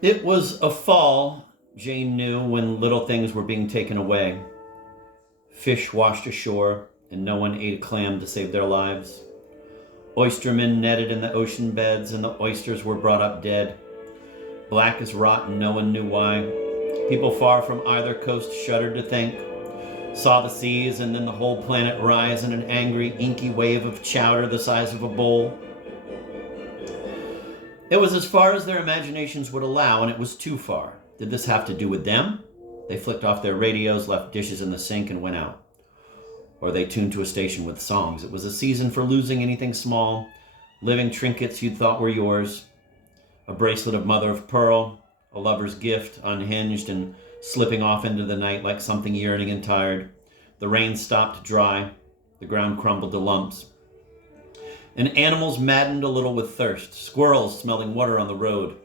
It was a fall, Jane knew, when little things were being taken away. Fish washed ashore, and no one ate a clam to save their lives. Oystermen netted in the ocean beds, and the oysters were brought up dead, black as rot, and no one knew why. People far from either coast shuddered to think, saw the seas and then the whole planet rise in an angry, inky wave of chowder the size of a bowl. It was as far as their imaginations would allow, and it was too far. Did this have to do with them? They flicked off their radios, left dishes in the sink, and went out. Or they tuned to a station with songs. It was a season for losing anything small, living trinkets you'd thought were yours, a bracelet of mother of pearl, a lover's gift, unhinged and slipping off into the night like something yearning and tired. The rain stopped dry. The ground crumbled to lumps. And animals maddened a little with thirst. Squirrels smelling water on the road,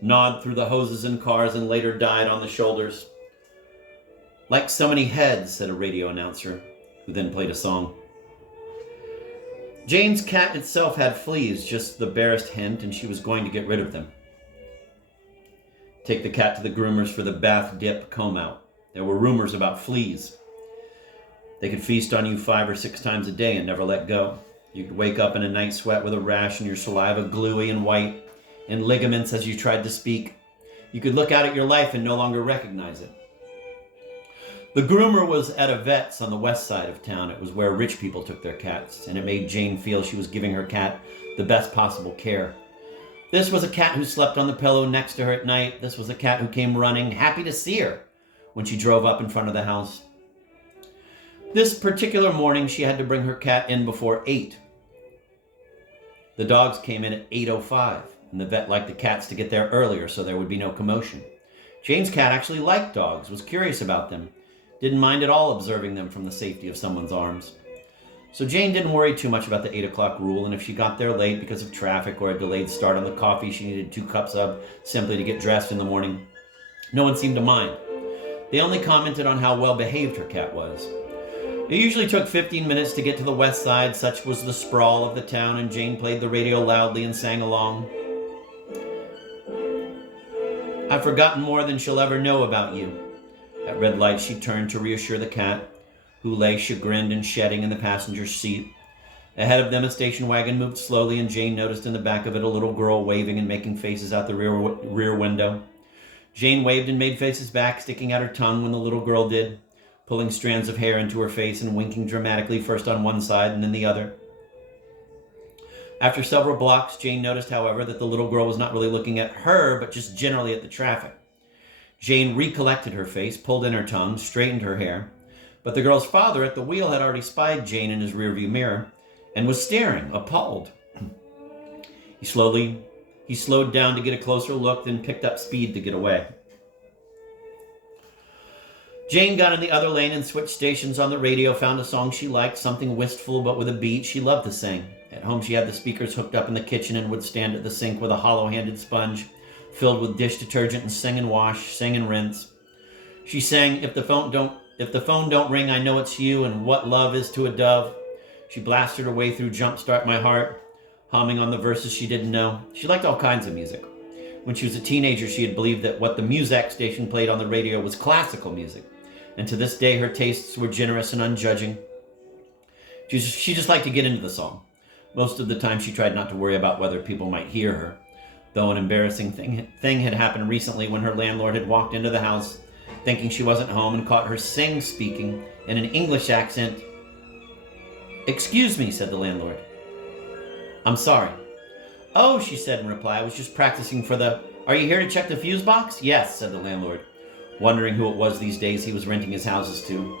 gnawed through the hoses in cars and later died on the shoulders. Like so many heads, said a radio announcer, who then played a song. Jane's cat itself had fleas, just the barest hint, and she was going to get rid of them. Take the cat to the groomers for the bath dip comb out. There were rumors about fleas. They could feast on you 5 or 6 times a day and never let go. You could wake up in a night sweat with a rash and your saliva gluey and white, and ligaments as you tried to speak. You could look out at your life and no longer recognize it. The groomer was at a vet's on the west side of town. It was where rich people took their cats, and it made Jane feel she was giving her cat the best possible care. This was a cat who slept on the pillow next to her at night. This was a cat who came running, happy to see her, when she drove up in front of the house. This particular morning, she had to bring her cat in before 8. The dogs came in at 8:05, and the vet liked the cats to get there earlier so there would be no commotion. Jane's cat actually liked dogs, was curious about them, didn't mind at all observing them from the safety of someone's arms. So Jane didn't worry too much about the 8 o'clock rule, and if she got there late because of traffic or a delayed start on the coffee she needed 2 cups of simply to get dressed in the morning, no one seemed to mind. They only commented on how well behaved her cat was. It usually took 15 minutes to get to the west side, such was the sprawl of the town, and Jane played the radio loudly and sang along. I've forgotten more than she'll ever know about you. At red light, she turned to reassure the cat, who lay chagrined and shedding in the passenger seat. Ahead of them, a station wagon moved slowly, and Jane noticed in the back of it a little girl waving and making faces out the rear window. Jane waved and made faces back, sticking out her tongue when the little girl did, pulling strands of hair into her face and winking dramatically first on one side and then the other. After several blocks, Jane noticed, however, that the little girl was not really looking at her, but just generally at the traffic. Jane recollected her face, pulled in her tongue, straightened her hair, but the girl's father at the wheel had already spied Jane in his rearview mirror and was staring, appalled. He slowed down to get a closer look, then picked up speed to get away. Jane got in the other lane and switched stations on the radio, found a song she liked, something wistful but with a beat. She loved to sing. At home, she had the speakers hooked up in the kitchen and would stand at the sink with a hollow-handed sponge filled with dish detergent and sing and wash, sing and rinse. She sang, If the phone don't ring, I know it's you, and what love is to a dove. She blasted her way through Jumpstart My Heart, humming on the verses she didn't know. She liked all kinds of music. When she was a teenager, she had believed that what the Muzak station played on the radio was classical music, and to this day her tastes were generous and unjudging. She just liked to get into the song. Most of the time she tried not to worry about whether people might hear her, though an embarrassing thing had happened recently when her landlord had walked into the house thinking she wasn't home and caught her speaking in an English accent. "Excuse me," said the landlord. "I'm sorry." "Oh," she said in reply, "I was just practicing for the... Are you here to check the fuse box?" "Yes," said the landlord, wondering who it was these days he was renting his houses to.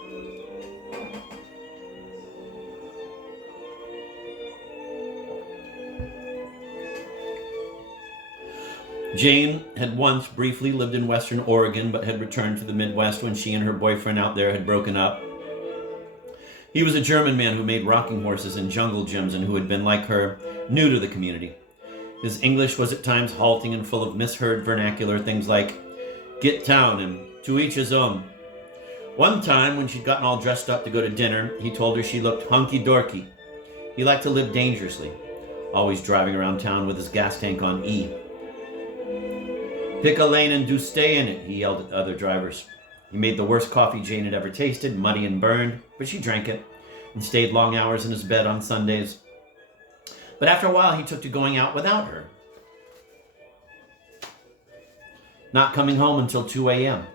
Jane had once briefly lived in Western Oregon, but had returned to the Midwest when she and her boyfriend out there had broken up. He was a German man who made rocking horses in jungle gyms and who had been, like her, new to the community. His English was at times halting and full of misheard vernacular, things like, "Get town" and "to each his own." One time, when she'd gotten all dressed up to go to dinner, he told her she looked hunky-dorky. He liked to live dangerously, always driving around town with his gas tank on E. "Pick a lane and do stay in it," he yelled at the other drivers. He made the worst coffee Jane had ever tasted, muddy and burned, but she drank it and stayed long hours in his bed on Sundays. But after a while, he took to going out without her, not coming home until 2 a.m.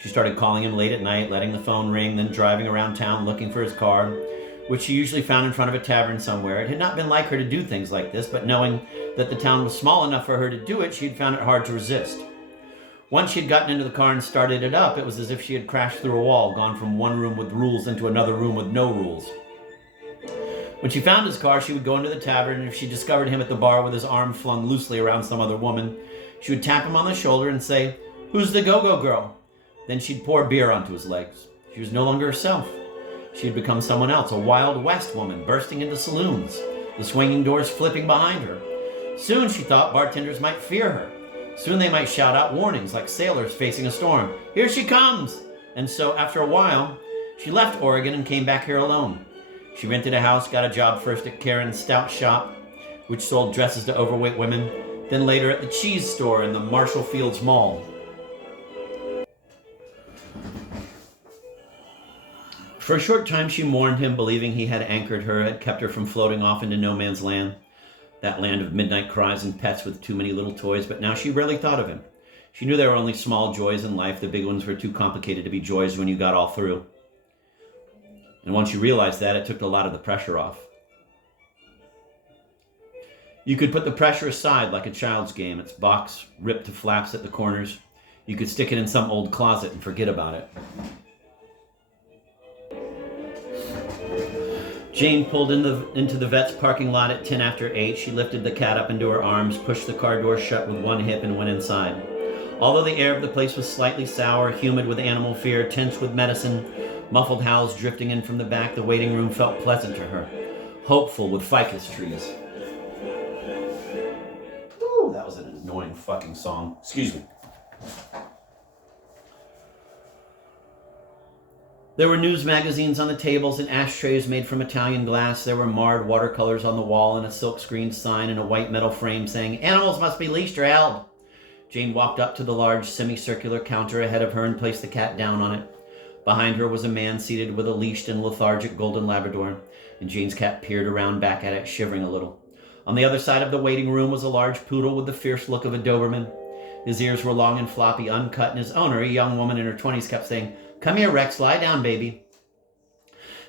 She started calling him late at night, letting the phone ring, then driving around town looking for his car, which she usually found in front of a tavern somewhere. It had not been like her to do things like this, but knowing that the town was small enough for her to do it, she had found it hard to resist. Once she had gotten into the car and started it up, it was as if she had crashed through a wall, gone from one room with rules into another room with no rules. When she found his car, she would go into the tavern, and if she discovered him at the bar with his arm flung loosely around some other woman, she would tap him on the shoulder and say, "Who's the go-go girl?" Then she'd pour beer onto his legs. She was no longer herself. She had become someone else, a Wild West woman bursting into saloons, the swinging doors flipping behind her. Soon, she thought, bartenders might fear her. Soon they might shout out warnings like sailors facing a storm. "Here she comes!" And so, after a while, she left Oregon and came back here alone. She rented a house, got a job first at Karen's Stout Shop, which sold dresses to overweight women, then later at the cheese store in the Marshall Fields Mall. For a short time, she mourned him, believing he had anchored her, had kept her from floating off into no man's land. That land of midnight cries and pets with too many little toys, but now she rarely thought of him. She knew there were only small joys in life. The big ones were too complicated to be joys when you got all through. And once you realized that, it took a lot of the pressure off. You could put the pressure aside like a child's game, its box ripped to flaps at the corners. You could stick it in some old closet and forget about it. Jane pulled into the vet's parking lot at 10 after 8. She lifted the cat up into her arms, pushed the car door shut with one hip, and went inside. Although the air of the place was slightly sour, humid with animal fear, tense with medicine, muffled howls drifting in from the back, the waiting room felt pleasant to her, hopeful with ficus trees. Ooh, that was an annoying fucking song. Excuse me. There were news magazines on the tables and ashtrays made from Italian glass. There were marred watercolors on the wall and a silk-screened sign in a white metal frame saying, "Animals must be leashed or held." Jane walked up to the large semicircular counter ahead of her and placed the cat down on it. Behind her was a man seated with a leashed and lethargic golden Labrador, and Jane's cat peered around back at it, shivering a little. On the other side of the waiting room was a large poodle with the fierce look of a Doberman. His ears were long and floppy, uncut, and his owner, a young woman in her 20s, kept saying, "Come here, Rex, lie down, baby."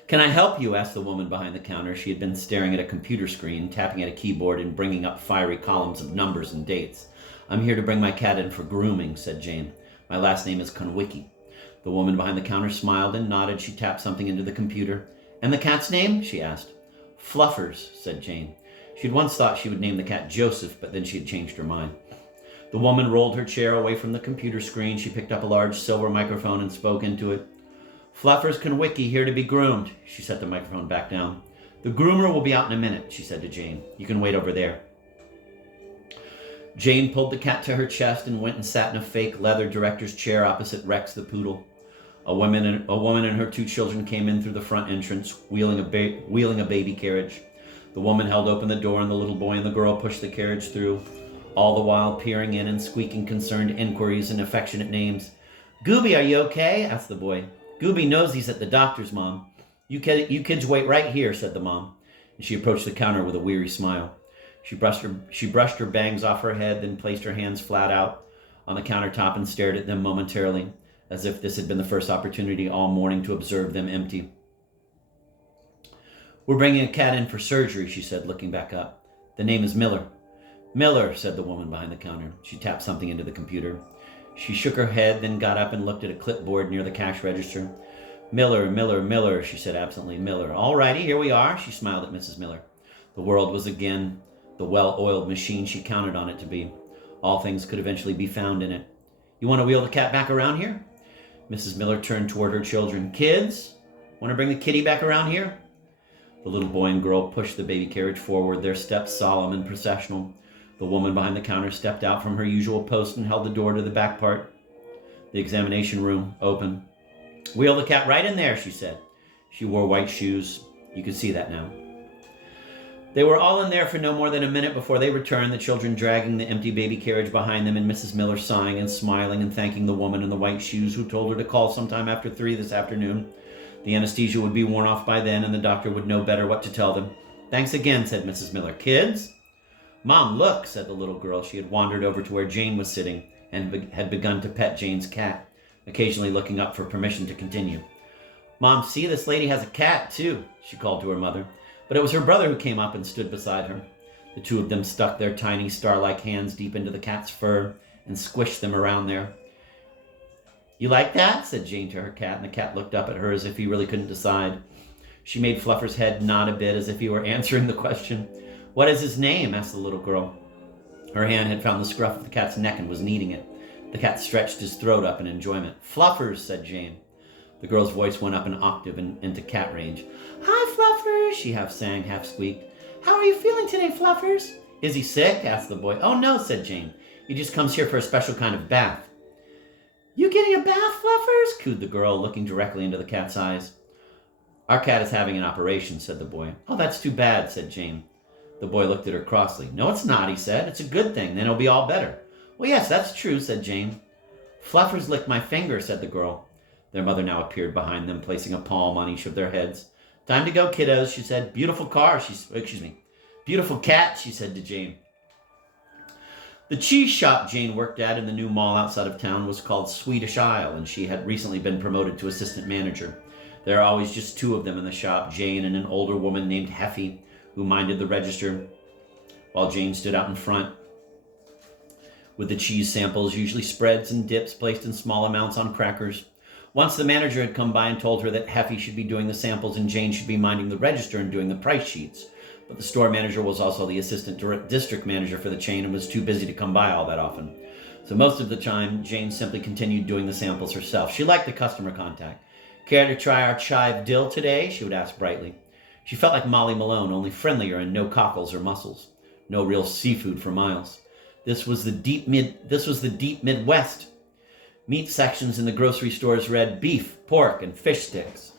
"Can I help you?" asked the woman behind the counter. She had been staring at a computer screen, tapping at a keyboard and bringing up fiery columns of numbers and dates. "I'm here to bring my cat in for grooming," said Jane. "My last name is Konwicki." The woman behind the counter smiled and nodded. She tapped something into the computer. "And the cat's name?" she asked. "Fluffers," said Jane. She had once thought she would name the cat Joseph, but then she had changed her mind. The woman rolled her chair away from the computer screen. She picked up a large silver microphone and spoke into it. "Fluffers Konwicki here to be groomed." She set the microphone back down. "The groomer will be out in a minute," she said to Jane. "You can wait over there." Jane pulled the cat to her chest and went and sat in a fake leather director's chair opposite Rex the poodle. A woman and her 2 children came in through the front entrance, wheeling a baby carriage. The woman held open the door and the little boy and the girl pushed the carriage through, all the while peering in and squeaking concerned inquiries and affectionate names. "Gooby, are you okay?" asked the boy. "Gooby knows he's at the doctor's, Mom." You kids wait right here," said the mom. And she approached the counter with a weary smile. She brushed her bangs off her head, then placed her hands flat out on the countertop and stared at them momentarily, as if this had been the first opportunity all morning to observe them empty. "We're bringing a cat in for surgery," she said, looking back up. "The name is Miller." "Miller," said the woman behind the counter. She tapped something into the computer. She shook her head, then got up and looked at a clipboard near the cash register. Miller, she said absently. "Miller. All righty, here we are." She smiled at Mrs. Miller. The world was again the well-oiled machine she counted on it to be. All things could eventually be found in it. "You want to wheel the cat back around here?" Mrs. Miller turned toward her children. "Kids, want to bring the kitty back around here?" The little boy and girl pushed the baby carriage forward, their steps solemn and processional. The woman behind the counter stepped out from her usual post and held the door to the back part. The examination room open. "Wheel the cat right in there," she said. She wore white shoes. You could see that now. They were all in there for no more than a minute before they returned, the children dragging the empty baby carriage behind them, and Mrs. Miller sighing and smiling and thanking the woman in the white shoes who told her to call sometime after 3 this afternoon. The anesthesia would be worn off by then, and the doctor would know better what to tell them. "Thanks again," said Mrs. Miller. "Kids?" "Mom, look," said the little girl. She had wandered over to where Jane was sitting and had begun to pet Jane's cat, occasionally looking up for permission to continue. "Mom, see, this lady has a cat, too," she called to her mother. But it was her brother who came up and stood beside her. The two of them stuck their tiny star-like hands deep into the cat's fur and squished them around there. "You like that?" said Jane to her cat, and the cat looked up at her as if he really couldn't decide. She made Fluffer's head nod a bit as if he were answering the question. "What is his name?" asked the little girl. Her hand had found the scruff of the cat's neck and was kneading it. The cat stretched his throat up in enjoyment. "Fluffers," said Jane. The girl's voice went up an octave into cat range. "Hi, Fluffers," she half sang, half squeaked. "How are you feeling today, Fluffers?" "Is he sick?" asked the boy. "Oh, no," said Jane. "He just comes here for a special kind of bath." "You getting a bath, Fluffers?" cooed the girl, looking directly into the cat's eyes. "Our cat is having an operation," said the boy. "Oh, that's too bad," said Jane. The boy looked at her crossly. "No, it's not," he said. "It's a good thing. Then it'll be all better." "Well, yes, that's true," said Jane. "Fluffers licked my finger," said the girl. Their mother now appeared behind them, placing a palm on each of their heads. "Time to go, kiddos," she said. "Beautiful beautiful cat," she said to Jane. The cheese shop Jane worked at in the new mall outside of town was called Swedish Isle, and she had recently been promoted to assistant manager. There are always just 2 of them in the shop, Jane and an older woman named Heffy, who minded the register, while Jane stood out in front with the cheese samples, usually spreads and dips placed in small amounts on crackers. Once the manager had come by and told her that Heffy should be doing the samples and Jane should be minding the register and doing the price sheets. But the store manager was also the assistant district manager for the chain and was too busy to come by all that often. So most of the time, Jane simply continued doing the samples herself. She liked the customer contact. "Care to try our chive dill today?" she would ask brightly. She felt like Molly Malone, only friendlier and no cockles or mussels. No real seafood for miles. This was the deep Midwest. Meat sections in the grocery stores read beef, pork, and fish sticks.